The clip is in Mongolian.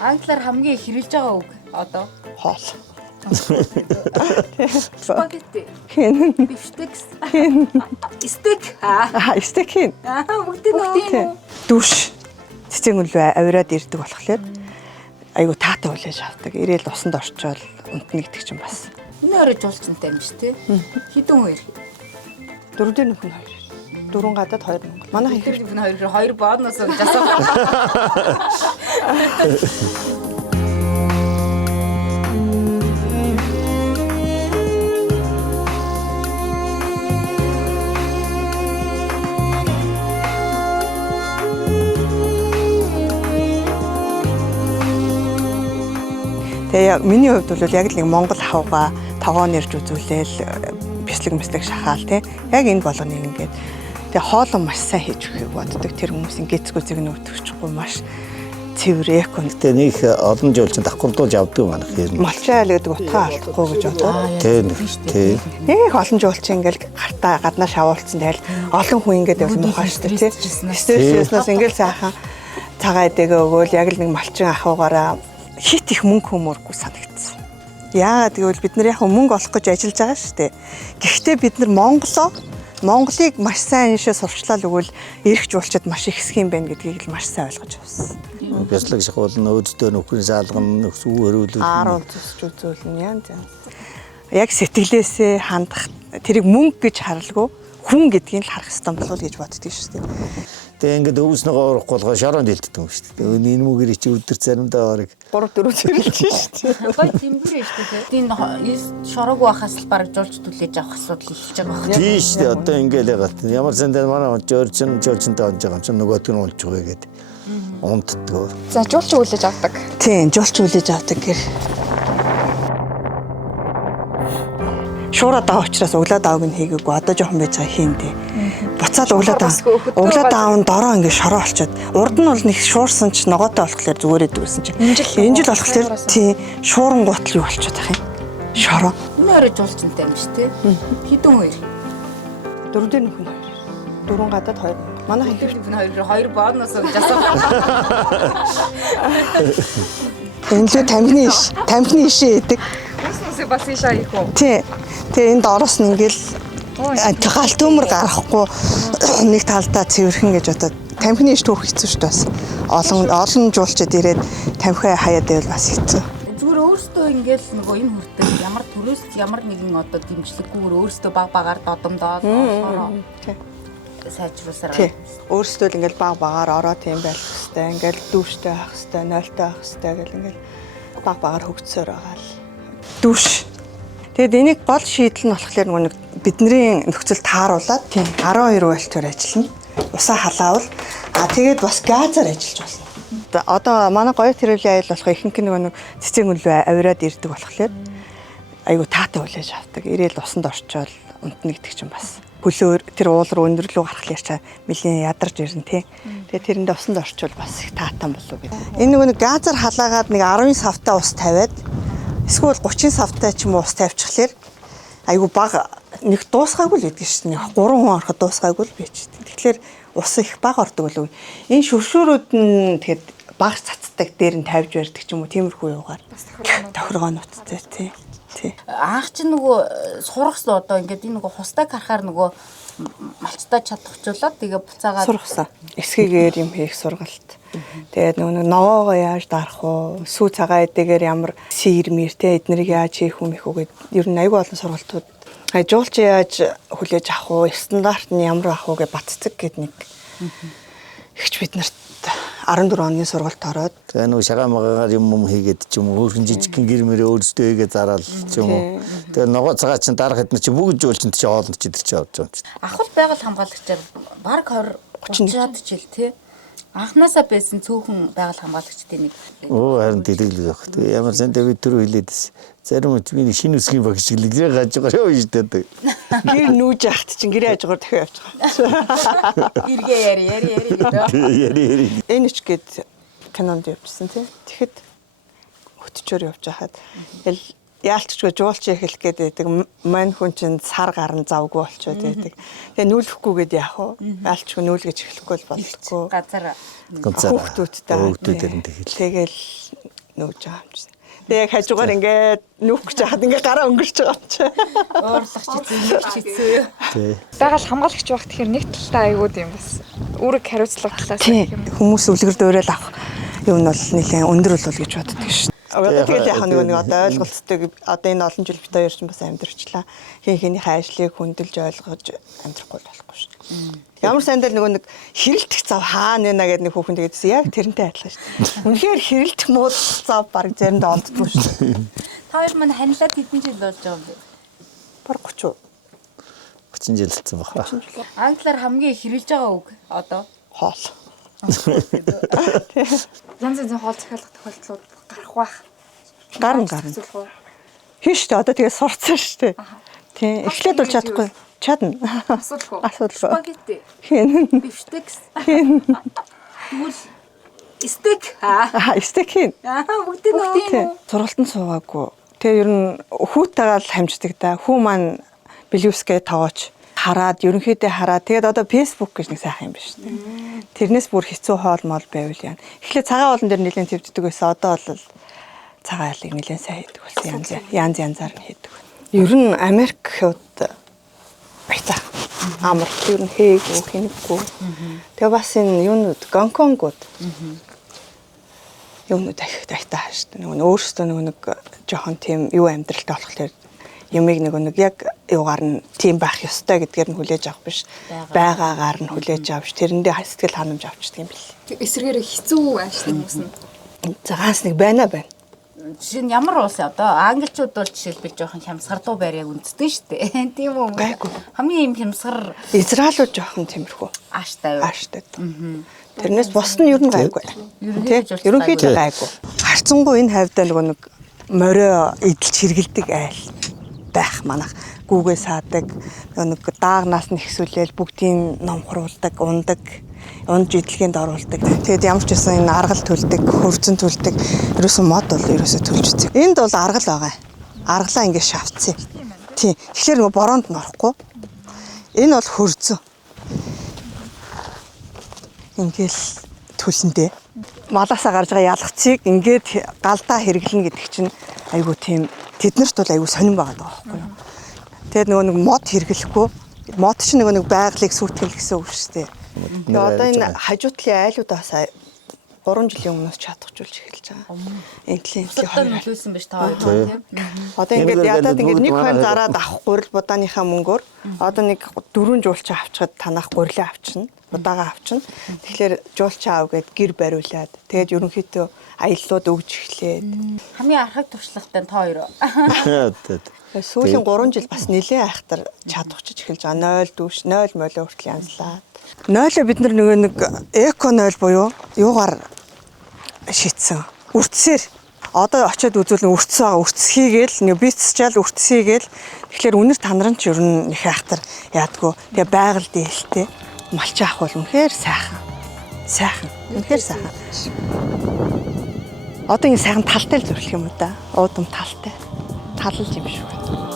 Англиар хамгийн их хэрэгжилж байгаа үг одоо Хоол. спагетти, Хэн. бифштекс, стейк. Стейк хийн. Бүгдийн нөө. Дүрш. Цэцэн үлвэ авираад ирдэг болохоор айгу таатай хүлээж авдаг. Ирээл усанд орчоод унтна гэдэг чинь бас. Энэ орой жуулчантай юм шүү, тэ. Хідэн хоёр. Дөрөвдөө нөхөн хоёр. Дөрвөн гадаад 2 Монгол. Манай Тэр нөхөн хоёр боодноос болж асуу. Тэгээ миний хувьд бол яг л нэг Монгол хавга тогоон нэрж үзүүлээл бислэг шахаал тий. Яг энэ болгоны ингээд тэгээ хоолон маш сайн хийж өгөхийг боддог. Тэр хүмүүсийн гэцгүүцэг нөтгөхгүй маш цэвэр эко. Тэ нэг олон жуулчин давхардуулж авдаг манайх ер нь. Малчаал гэдэг утгаа алдахгүй гэж бодоод. Тий. Нэг олон жуулчин ингээд гартаа гаднаа шавуулсан тэгэл олон хүн ингээд явсан мухаа шүү дээ тий. Стрессээс ингээд сайхан цагаа эдэгээ өгөөл яг л нэг малчин ахуугаараа хит их мөнгө хөмөргүй санагдсан. Яагаад гэвэл бид нар яг мөнгө олох гэж ажиллаж байгаа шүү дээ. Гэхдээ бид нар Монголыг маш сайн ийшээ сурчлал өгвөл эрх жуулчид маш их хэсэг юм байна гэдгийг л маш сайн ойлгож авсан. Бяцлаг шахуулна, өөдөө нөхрийн заалгана, нөхсүү өрөөлөл. Ааруу зүсч үзүүлнэ янз янз. Яг сэтгэлээсээ хандах тэрийг мөнгө гэж харалгүй хүн гэдгийг л харах хэрэгтэй болов гэж боддөг шүү дээ. Тэгээ ингээд өвснөгөө орохгүй болгоо шоронд хэлдэг юм шүү дээ. Энэ нүгэрийг чи өдөр заримдаа орог 3-4 зэрэлж шүү дээ. Гой тэмдгэр шүү дээ. Энэ шорог байхаас л бараг жуулч түлээж авах асуудал эхэлж байгаа байна. тий шүү дээ. Одоо ингээд ягаад ямар сандаа манай жуулчтай онж байгаа юм чинь нөгөөд нь уулж байгаа гэдэг. Унтдаг. За жуулч хүлээж авдаг. Тийм, жуулч хүлээж авдаг гэр. Шуураа даа учраас углаа дааг нь хийгээгүй. Одоо жоохон байж байгаа хийндээ. Буцаад углаа даав нь дороо ингэ шороо олчоод урд нь бол нэг шуурсан ч ногоотой болохоор зүгээр идэгсэн чинь. Энэ жил болохоор тийм шууран гутал юу болчиход байгаа юм. Шороо. Энэ орой жуулчантай юм шүү, тэ. Хідэн хоёр. Дөрөвдөө нөхөн хоёр. Дөрвөн гадаад 2 Монгол. Манай Тэр хоёр боодноос болж асуу. Энэ л тамхины ишээ идэг. Үснүсээ бас ийшээ хийх үү? Тий. Тэгээ энд ороос нь ингээл гал төмөр гарахгүй нэг талдаа цэвэрхэн гэж бодоод тамхины иш түүх хэцүү шүү дээ бас. Олон жуулчид ирээд тамхиа хаяад байвал бас хэцүү. Зүгээр өөртөө ингээл нөгөө энэ хүртэл ямар төрөөс ямар нэгэн одоо дэмжлэггүйгээр өөртөө багаар додомдоод болохоор сайжруулсараа. Тий. Өөртөө л ингээл багаар ороо тийм байх хэвээр ингээл дүүштэй авах хэвээр, нойлтой авах хэвээр гэл ингээл багаар хөгжсөөр байгаа л. Дүүш. Тэгэд энийг гол шийдэл нь болохоор нэг бидний нөхцөл тааруулаад тийм 12 вольтоор ажиллана. Усаа халаавал тэгээд бас газаар ажиллаж болно. Одоо манай гоё тэрүүлийн аял болох ихэнх нэг цэцэн үлвэ авираад ирдэг болохоор айгу таатай хүлээж авдаг. Ирээл усанд орчоод унтна гэдэг чинь бас хөлөөр тэр уул руу өндөр рүү гарах ярьчаа нэлийн ядарч ирнэ тий. Тэгээд тэрэнд усанд орчвол бас их таатан болов гэдэг. Энэ нэг газар халаагаад нэг 10 савтай ус тавиад эсвэл 30 савтай ч юм уу ус тавьчихлаар айгу баг нэг дуусгаагүй л гэдэг шин 3 хүн ороход дуусгаагүй л байж. Тэгэхээр ус их баг ордог болов. Энэ шүршүүрүүд нь тэгэхэд баг цацдаг дээр нь тавьж барьдаг ч юм уу тиймэрхүү юугаар. Тохиргоонуудтай тий. Анх чи нөгөө сурахс одоо ингээд энэ нөгөө хустай гарахаар нөгөө малчтай чадахжуулаад тэгээ буцаагаад сурахсаа. Эсгэгээр юм хийх сургалт. Тэгээд нөгөө ногоогоо яаж дарах уу? Сүү цагаа эдэгээр ямар сэрмэр те эднэрийг яаж хийх юм их үгээд ер нь аюул олон сургалтууд. Жуулч яаж хүлээж авах уу? Стандарт нь ямар авах уу гэж батцдаг гэд нэг ихч бид нарт 14 оны сургалт ороод тэгээ нөгөө шагаа магаар юм хийгээд ч юм уу өөрхөн жижигхэн гэр мөрөө өөрсдөө хийгээд зараал ч юм уу. Тэгээ ногоо цагаа чинь дарах хэдэн чи бүгд жуулчинд чи хоолнд чи идэр чи авч байгаа юм чи. Ахвал байгаль хамгаалагчаар баг 20-30 жил тий. Анхнаасаа байсан цөөхөн байгаль хамгаалагчдын нэг. Харин дэлгэглэх байх. Тэгээ ямар зэн бид түрүү хэлээдсэн. Зарим үе миний шинэ үсгийн багш шиг гэрээ гаж байгаа юм шүү дээ. гэр нүүж яхад чинь гэрээ хажгаар дахиад явж байгаа. Иргэ яри гэдэг. Яри. Энэ ч гээд кинонд явжсан тий. Тэгэхэд хөтчөөр явж хахад яалтчгүй жуулч эхлэх гээд байдаг. Мань хүн чинь сар гарan завгүй болчиход байдаг. Тэгээ нүүлэхгүйгээд яах вэ? Яалтчгүй нүүлгэж эхлэхгүй бол болтгоо. Газар Хүүхдүүдтэй. Хүүхдүүдээр нь тэгэл. Тэгэл нөөж байгаа юм чинь. Тэгээ яг хажуугаар ингээд нүүх гэж хаад ингээд гараа өнгөрч байгаа юм чи. Уурлах чи зэмлэх чи зөө. Тий. Дагаал хамгаалагч байх тэгэхээр нэг талтай аюуд юм бас. Үүрэг хариуцлага талаас Тийм. гэх юм. Хүмүүс үлгэр дуурайл авах юм нь бол нэлээд өндөр бол гэж боддог шүү. Одоо тэгэл яг нэг одоо ойлголцдог одоо энэ олон жил бит хоёр ч бас амьдрчлаа. Хин хинийхээ ажлыг хөндлөж ойлгож амьдрахгүй болохгүй шүү. Ямар сандал нэг хэрэлдэх зав хаана нэ гэдэг нэг хүүхэн тэгээдсэн яг тэрнтэй адилхан шүү. Үнэхээр хэрэлдэх мууд зав баг заримдаа олддгүй шүү. Та хоёр маань ханилаад хэдэн жил болж байгаа юм бэ? Баг 30 жил болсон баха. Англиар хамгийн хэрэлж байгаа үг одоо хоол. Янз янзын хоол захиалгах тохиолдлууд гарах бах. Гарна. Хин штэ одоо тэгээ сурцсан штэ. Тийм. Эхлээд бол чадахгүй. Чадна. Асуудалгүй. Асуудалгүй. спагетти, Хин. бифштекс. Тэгвэл стейк. Стейк хийн. Бүгдээ нөө. Сургалтанд суугаагүй. Тэгээ ер нь хүүтэйгээ л хамждаг да. Хүү маань Белюскэ тоогооч хараад ерөнхийдөө хараад тэгээд одоо Facebook гэж нэг сайхан юм биш үү. Тэрнээс бүр хэцүү хоол мол байвал яа. Эхлээд цагаан уулан дээр нэлээд твддэг байсан. Одоо бол цагаан айлыг нэлээд сайн хийдэг болсон. Янз янзаар нь хийдэг. Ер нь Америкт баяцаа. Амар ер нь хийгүү хинэггүй. Тэгээ бас энэ юунууд Гонконгууд. Юунууд ахтай хааштай. Нөгөө өөрөөсөө нэг жоохон тийм юу амьдралтай болохоор юмыг нэг яг юугаар нь тийм байх ёстой гэдгээр нь хүлээж авах биш. Байгаагаар нь хүлээж авч тэрэндээ сэтгэл ханамж авчдаг юм бэл. Эсрэгээр хэцүү ааштай хүмүүс нь. Загаас нэг байна. Жишээ нь ямар улс одоо англичууд бол жишээлбэл жоохон хямсгардуу байрыг үндэстэн шүү дээ. Тийм үү? Гайгүй. Хамгийн юм хямсгар Израилууд жоохон тиймэрхүү. ааштай. Ааштай. Тэрнээс бос нь ер нь гайгүй. Ерөнхийдөө гайгүй. Харцангуй энэ хавьдаа нэг морио идэлж хэргэлдэг айл байх манах гүүгээ саадаг нэг даагнаас нь ихсүүлээл бүгдийн номхруулдаг ундаг унж идэлгээнд оруулдаг. Тэгэд ямар ч байсан энэ аргал төлдөг, хөвцөн төлдөг ерөөсөө мод бол ерөөсөө төлж үзье. Энд бол аргал байгаа. Аргалаа ингэ шавцсан. Тийм. Тэгэхээр нөгөө бороонд нь орохгүй. Энэ бол хөрзөө. Ингээл төлөндөө малаасаа гарч байгаа ялгцыг ингээд галдаа хэрэглэнэ гэдэг чинь айгу тийм тэднэрт бол айгу сонирн байгаа байхгүй юу. Тэгээд нөгөө нэг мод хэрэглэхгүй мод чинь нөгөө нэг байгалыг сүртгэл гэсэн үг шүү дээ. Тэгээд одоо энэ хажуу талын айлуудаас 3 жилийн өмнөөс чадахжуулж эхэлж байгаа. Энтлийн Одоо нөлөөсөн биш та хоёр тийм. Одоо ингээд ядаад ингээд нэг хон зараад авах гурил будааныхаа мөнгөөр одоо нэг 4 жуулчаа авчихад танах гурилаа авчна. Будаагаа авчна. Тэгэхээр жуулчаа ав гэд гэр бариулаад тэгээд ерөнхийдөө аяллууд өгж эхлээд Хамгийн архаг туршлагатай та хоёр. сүүлийн 3 жил бас нэлээд айхтар чадахчиж эхэлж байгаа. 0 дүүш 0 молоо хүртэл янзлаад. 0-оо бид нэг эко 0 буюу юугаар шийдсэн. Үрдсээр одоо очиод үзвэл үрдс байгаа. Үрдс хийгээл нэг бицчаал үрдс хийгээл тэгэхээр үнэр танаран ч ер нь их айхтар яадгүй. Тэгээ байгаль дээлтэй малч авах бол үнэхээр сайхан. Сайхан. Үнэхээр сайхан. Одоо энэ сайхан талтай л зүрлэх юм уу да? Уудам талтай. Талж юм шүү.